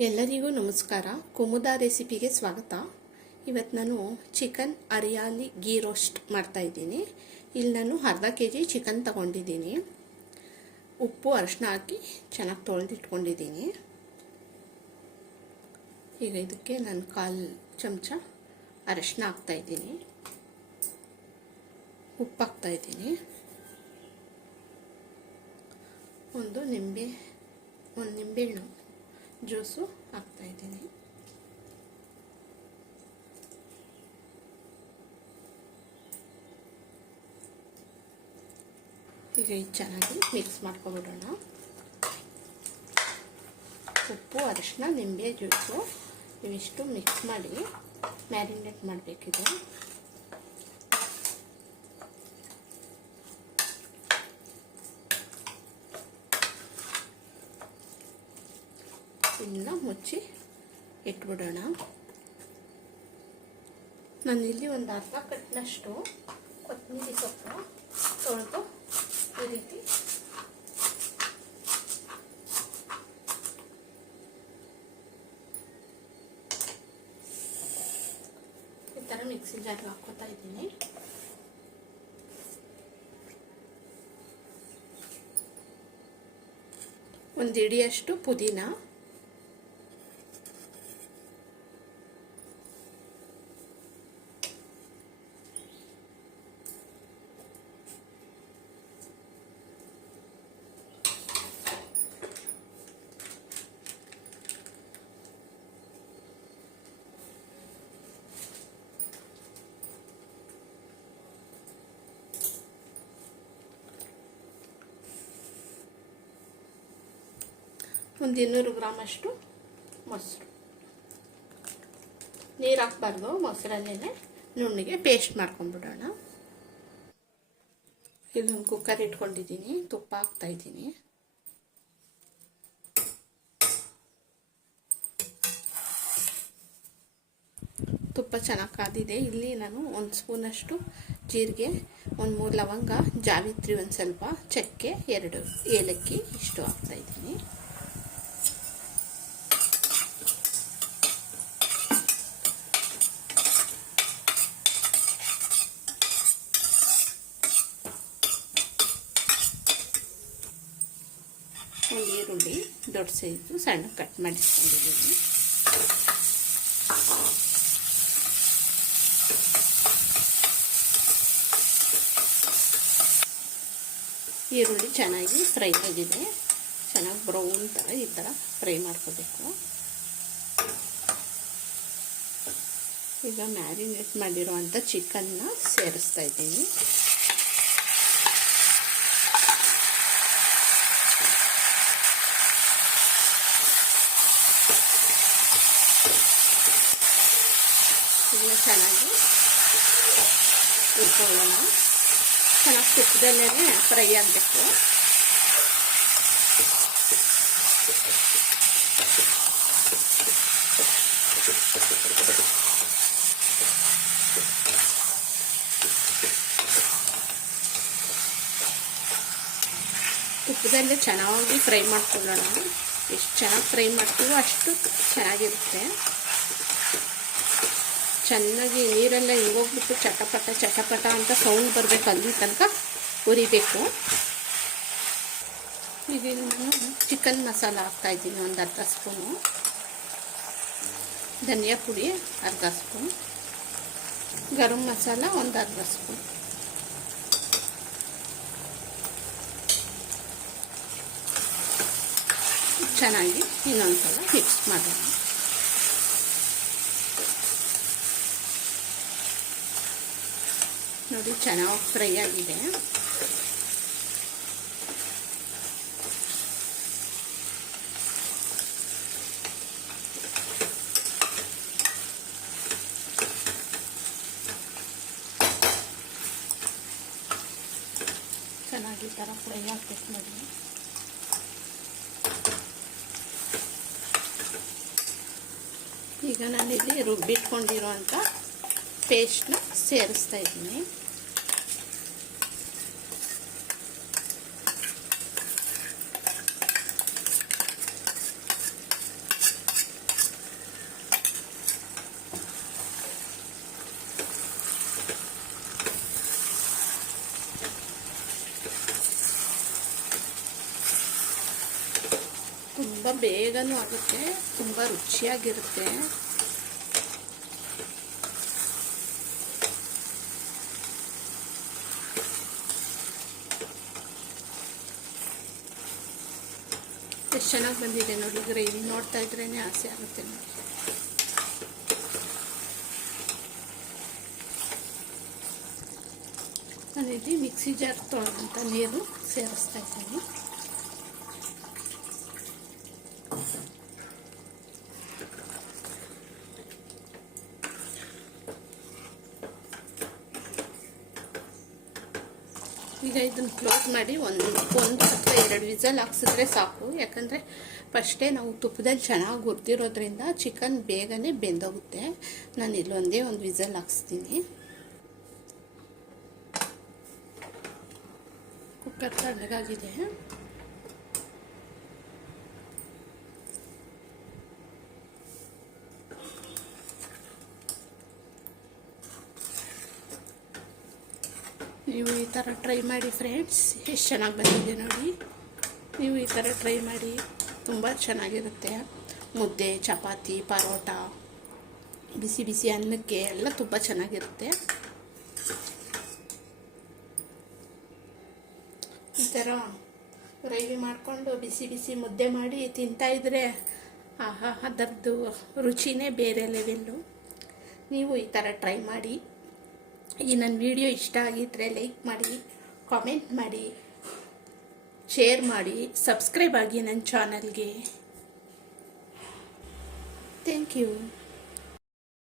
ಎಲ್ಲರಿಗೂ ನಮಸ್ಕಾರ. ಕುಮುದ ರೆಸಿಪಿಗೆ ಸ್ವಾಗತ. ಇವತ್ತು ನಾನು ಚಿಕನ್ ಅರಿಯಾಲಿ ಗೀ ರೋಸ್ಟ್ ಮಾಡ್ತಾಯಿದ್ದೀನಿ ಇಲ್ಲಿ ನಾನು ಅರ್ಧ ಕೆ ಜಿ ಚಿಕನ್ ತಗೊಂಡಿದ್ದೀನಿ. ಉಪ್ಪು ಅರಿಶಿನ ಹಾಕಿ ಚೆನ್ನಾಗಿ ತೊಳೆದಿಟ್ಕೊಂಡಿದ್ದೀನಿ. ಈಗ ಇದಕ್ಕೆ ನಾನು ಕಾಲು ಚಮಚ ಅರಿಶಿನ ಹಾಕ್ತಾಯಿದ್ದೀನಿ ಉಪ್ಪು ಹಾಕ್ತಾಯಿದ್ದೀನಿ ಒಂದು ನಿಂಬೆ, ಒಂದು ನಿಂಬೆಹಣ್ಣು. ಜ್ಯೂಸು ಹಾಕ್ತಾಯಿದ್ದೀನಿ ಈಗ ಇದು ಚೆನ್ನಾಗಿ ಮಿಕ್ಸ್ ಮಾಡ್ಕೊಬಿಡೋಣ. ಉಪ್ಪು, ಅರಿಶಿನ, ನಿಂಬೆ, ಜ್ಯೂಸು, ಇವಿಷ್ಟು ಮಿಕ್ಸ್ ಮಾಡಿ ಮ್ಯಾರಿನೇಟ್ ಮಾಡಬೇಕಿದೆ. ಇನ್ನ ಮುಚ್ಚಿ ಇಟ್ಬಿಡೋಣ. ನಾನು ಇಲ್ಲಿ ಒಂದು ಅರ್ಧ ಕಟ್ಟಿನಷ್ಟು ಕೊತ್ತಂಬರಿ ಸೊಪ್ಪು ತೊಳೆದು ಈ ರೀತಿ ಈ ಥರ ಮಿಕ್ಸಿ ಜಾರ್ಗೆ ಹಾಕ್ಕೋತಾ ಇದ್ದೀನಿ. ಒಂದು ಇಡಿಯಷ್ಟು ಪುದೀನ. ಒಂದು ಇನ್ನೂರು ಗ್ರಾಮಷ್ಟು ಮೊಸರು. ನೀರು ಹಾಕ್ಬಾರ್ದು ಮೊಸರಲ್ಲೇ ನುಣ್ಣಿಗೆ ಪೇಸ್ಟ್ ಮಾಡ್ಕೊಂಡ್ಬಿಡೋಣ. ಇದೊಂದು ಕುಕ್ಕರ್ ಇಟ್ಕೊಂಡಿದ್ದೀನಿ, ತುಪ್ಪ ಹಾಕ್ತಾ ಇದ್ದೀನಿ. ತುಪ್ಪ ಚೆನ್ನಾಗಿ ಕಾದಿದೆ. ಇಲ್ಲಿ ನಾನು ಒಂದು ಸ್ಪೂನಷ್ಟು ಜೀರಿಗೆ, ಒಂದು ಮೂರು ಲವಂಗ, ಜಾವಿತ್ರಿ ಒಂದು ಸ್ವಲ್ಪ, ಚಕ್ಕೆ ಎರಡು ಏಲಕ್ಕಿ ಇಷ್ಟು ಹಾಕ್ತಾ ಒಂದು ಈರುಳ್ಳಿ, ದೊಡ್ಡ ಸೈಜು, ಸಣ್ಣ ಕಟ್ ಮಾಡಿಸ್ಕೊಂಡಿದ್ದೀನಿ. ಈರುಳ್ಳಿ ಚೆನ್ನಾಗಿ ಫ್ರೈ ಆಗಿದೆ. ಚೆನ್ನಾಗಿ ಬ್ರೌನ್ ಥರ ಈ ಥರ ಫ್ರೈ ಮಾಡ್ಕೋಬೇಕು. ಈಗ ಮ್ಯಾರಿನೇಟ್ ಮಾಡಿರುವಂಥ ಚಿಕನ್ನ ಸೇರಿಸ್ತಾ ಇದ್ದೀನಿ. ಇದನ್ನ ಚೆನ್ನಾಗಿ ಇಟ್ಕೊಳ್ಳೋಣ ಚೆನ್ನಾಗಿ ತುಪ್ಪದಲ್ಲೇ ಫ್ರೈ ಆಗಬೇಕು. ತುಪ್ಪದಲ್ಲೇ ಚೆನ್ನಾಗಿ ಫ್ರೈ ಮಾಡ್ಕೊಳ್ಳೋಣ. ಎಷ್ಟು ಚೆನ್ನಾಗಿ ಫ್ರೈ ಮಾಡ್ತೀವೋ ಅಷ್ಟು ಚೆನ್ನಾಗಿರುತ್ತೆ. ಚೆನ್ನಾಗಿ ನೀರೆಲ್ಲ ಹಿಂಗೋಗ್ಬಿಟ್ಟು ಚಟಪಟ ಚಟಪಟ ಅಂತ ಸೌಂಡ್ ಬರಬೇಕು ಅಲ್ಲಿ ತನಕ ಉರಿಬೇಕು ಈಗ ಚಿಕನ್ ಮಸಾಲ ಹಾಕ್ತಾಯಿದ್ದೀನಿ ಒಂದು ಅರ್ಧ ಸ್ಪೂನು ಧನಿಯಾ ಪುಡಿ, ಅರ್ಧ ಸ್ಪೂನ್ ಗರಂ ಮಸಾಲ ಒಂದು ಅರ್ಧ ಸ್ಪೂನ್ ಚೆನ್ನಾಗಿ ಇನ್ನೊಂದು ಸಲ ಮಿಕ್ಸ್ ಮಾಡೋಣ. ನೋಡಿ ಚೆನ್ನಾಗಿ ಫ್ರೈ ಆಗಿದೆ. ಚೆನ್ನಾಗಿ ಥರ ಫ್ರೈ ಆಗ್ತೈತೆ ನೋಡಿ. ಈಗ ನಾನಿಲ್ಲಿ ರುಬ್ಬಿಟ್ಕೊಂಡಿರೋಂಥ ಪೇಸ್ಟ್ನ ಸೇರಿಸ್ತಾ ಇದ್ದೀನಿ. ಬೇಗನೂ ಆಗುತ್ತೆ, ತುಂಬ ರುಚಿಯಾಗಿರುತ್ತೆ. ಎಷ್ಟು ಚೆನ್ನಾಗಿ ಬಂದಿದೆ ನೋಡಿ ಗ್ರೇವಿ ನೋಡ್ತಾ ಇದ್ರೇ ಆಸೆ ಆಗುತ್ತೆ ನೋಡಿ. ನಾನಿಲ್ಲಿ ಮಿಕ್ಸಿ ಜಾರ್ ತೊಳೆದಂಥ ನೀರು ಸೇರಿಸ್ತಾ ಇದ್ದೀನಿ. ಈಗ ಇದನ್ನು ಕ್ಲೋಸ್ ಮಾಡಿ ಒಂದು ಒಂದು ಅಥವಾ ಎರಡು ವಿಸಲ್ ಹಾಕ್ಸಿದ್ರೆ ಸಾಕು. ಯಾಕಂದರೆ ಫಸ್ಟೇ ನಾವು ತುಪ್ಪದಲ್ಲಿ ಚೆನ್ನಾಗಿ ಹುರಿದಿರೋದ್ರಿಂದ ಚಿಕನ್ ಬೇಗನೆ ಬೆಂದೋಗುತ್ತೆ. ನಾನು ಇಲ್ಲೊಂದೇ ಒಂದು ವಿಸಲ್ ಹಾಕ್ಸ್ತೀನಿ. ಕುಕ್ಕರ್ ತಣ್ಣಗಾಗಿದೆ. ನೀವು ಈ ಥರ ಟ್ರೈ ಮಾಡಿ ಫ್ರೆಂಡ್ಸ್ ಎಷ್ಟು ಚೆನ್ನಾಗಿ ಬಂದಿದೆ ನೋಡಿ. ನೀವು ಈ ಥರ ಟ್ರೈ ಮಾಡಿ, ತುಂಬ ಚೆನ್ನಾಗಿರುತ್ತೆ. ಮುದ್ದೆ, ಚಪಾತಿ, ಪರೋಟ, ಬಿಸಿ ಬಿಸಿ ಅನ್ನಕ್ಕೆ ಎಲ್ಲ ತುಂಬ ಚೆನ್ನಾಗಿರುತ್ತೆ. ಈ ಥರ ಗ್ರೇವಿ ಮಾಡಿಕೊಂಡು ಬಿಸಿ ಬಿಸಿ ಮುದ್ದೆ ಮಾಡಿ ತಿಂತಾಯಿದ್ರೆ ಆಹಾ ಅದರದ್ದು ರುಚಿನೇ ಬೇರೆ ಲೆವೆಲ್ಲು ನೀವು ಈ ಥರ ಟ್ರೈ ಮಾಡಿ. ಈ ನನ್ನ ವಿಡಿಯೋ ಇಷ್ಟ ಆಗಿದ್ರೆ ಲೈಕ್ ಮಾಡಿ, ಕಾಮೆಂಟ್ ಮಾಡಿ, ಶೇರ್ ಮಾಡಿ, ಸಬ್ಸ್ಕ್ರೈಬ್ ಆಗಿ ನನ್ನ ಚಾನಲ್ಗೆ. Thank you.